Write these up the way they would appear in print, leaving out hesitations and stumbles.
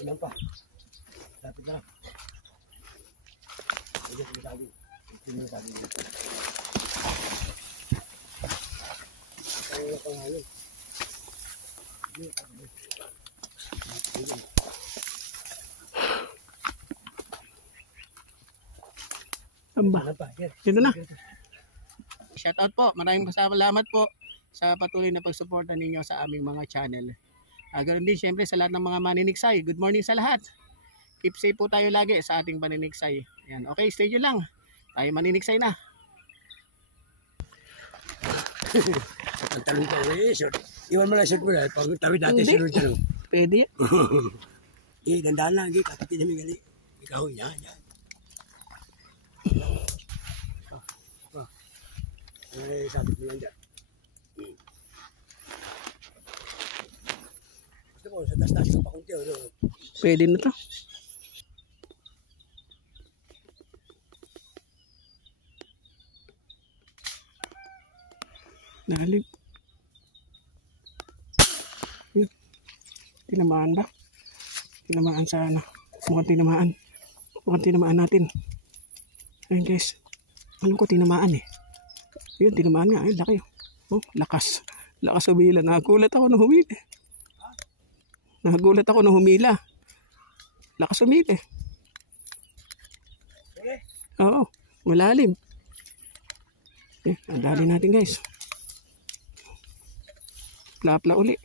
Ilan pa? Lapit na. Hindi ko sabi. Hindi ko sabi. Ang pangalan. Amba. Dito na. Shoutout po. Maraming salamat po sa patuloy na pagsuporta ninyo sa aming mga channel. Ganoon din syempre sa lahat ng mga maniniksay. Good morning sa lahat. Keep safe po tayo lagi sa ating maniniksay. Ayan. Okay, stay nyo lang. Tayo maniniksay na. Ang talong ka short. Iwan mo lang short mo na. Pag tawid natin sunod-sunod. Pwede. Dandaan lang. Kapatid namin gali. Ikaw, yan. Sabit mo yan dyan. Gusto mo, sa tas-tas ka pa kunti. Pwede na to. Nalim. Tinamaan ba? Tinamaan sa ano? Mukhang tinamaan. Mukhang tinamaan natin. Ayun guys. Alam ko tinamaan eh. Yun, tinamaan nga. Ay, laki. Oh, lakas. Lakas humila. Nagulat ako nung humila. Nagulat ako nung humila. Lakas humila. Oo, malalim. Eh, adali natin guys. Plapla uli.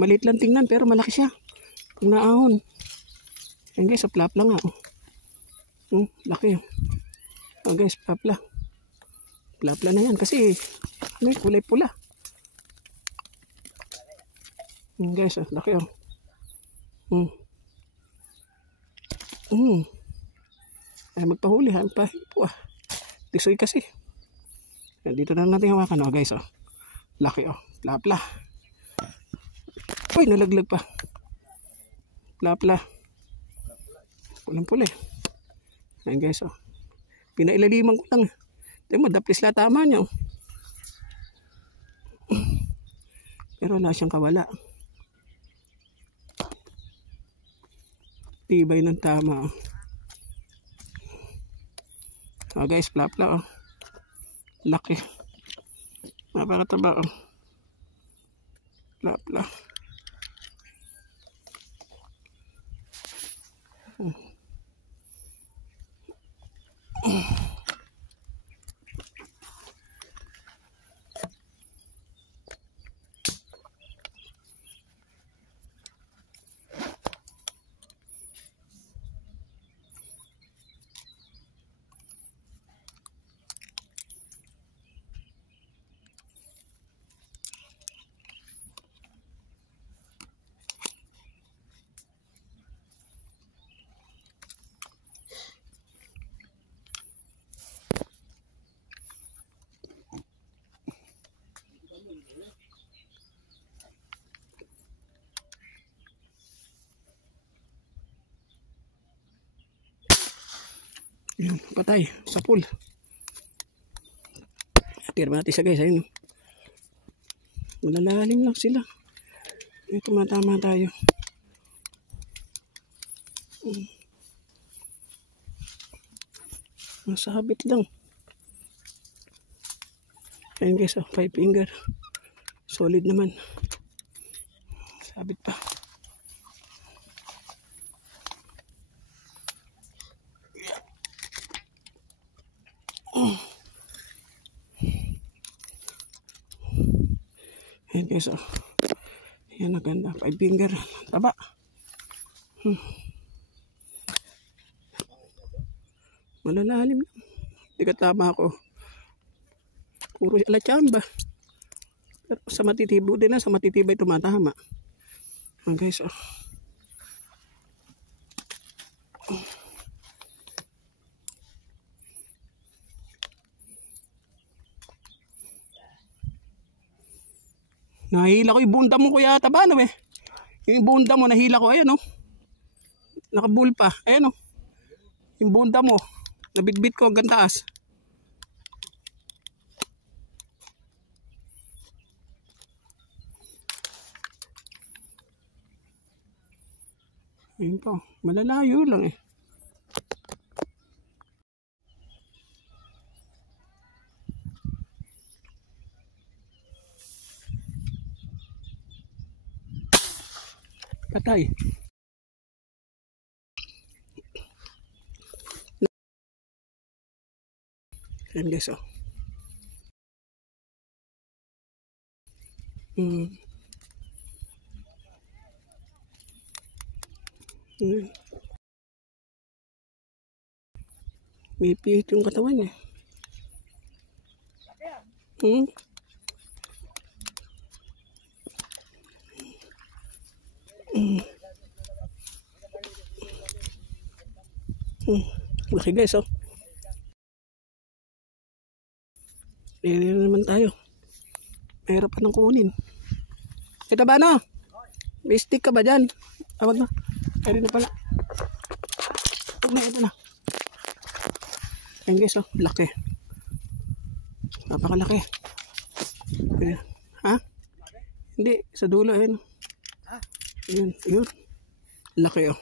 Maliit lang tingnan pero malaki siya. Pag naahon. Ayan guys, plapla nga. Laki. Oh guys, plapla. Plapla na yan kasi may kulay pula. Guys, laki oh. Ay magpahuli ha. Tisoy kasi. Dito na natin hawakan oh guys oh. Laki oh. Plapla. Uy, nalaglag pa. Plapla. Pulang pula eh. Ayan guys oh. Pinailaliman ko lang. Ito mo, daplis la tama niya oh. Pero wala siyang kawala. Tibay ng tama oh. Oh guys, plapla oh. Laki. Napakataba oh. Plapla. Yun, patay sa pool. Tirma natin siya guys. Ayun. Malalalim lang sila. Ay, tumatama tayo. Masabit lang. Ayun guys, 5 finger. Solid naman. Sabit pa. Ayan guys oh. Ayan na ganda. 5 finger. Taba. Malalalim lang. Hindi ka tama ako. Puro alachamba. Pero sa matitibo din na. Sa matitibay tumatama. Ayan guys oh. Nahila ko yung bunda mo kuya taba na eh. Yung bunda mo nahila ko ayan oh. Nakabul pa. Ayan oh. Yung bunda mo nabitbit ko hanggang taas. Ayun po. Malalayo lang eh. Patay. Ayan guys, oh. May pihit yung katawan niya. Laki guys, oh. Pili na naman tayo. Mahirap pa nang kunin. Kita ba no? May stick ka ba dyan? Awag na. Ay na pala. Ito na. Ayan guys, oh. Laki. Napakalaki. Ayan. Ha? Hindi. Sa dulo, ayan. Ayan. Ayan. Laki, oh.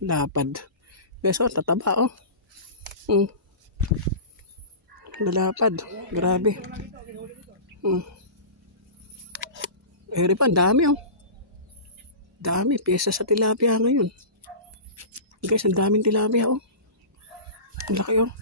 Lapad. Guys, oh, tataba, oh. Lalapad. Grabe. Eri pa, dami, oh. Dami. Pyesa sa tilapia ngayon. Guys, ang daming tilapia, oh. Ang laki, oh.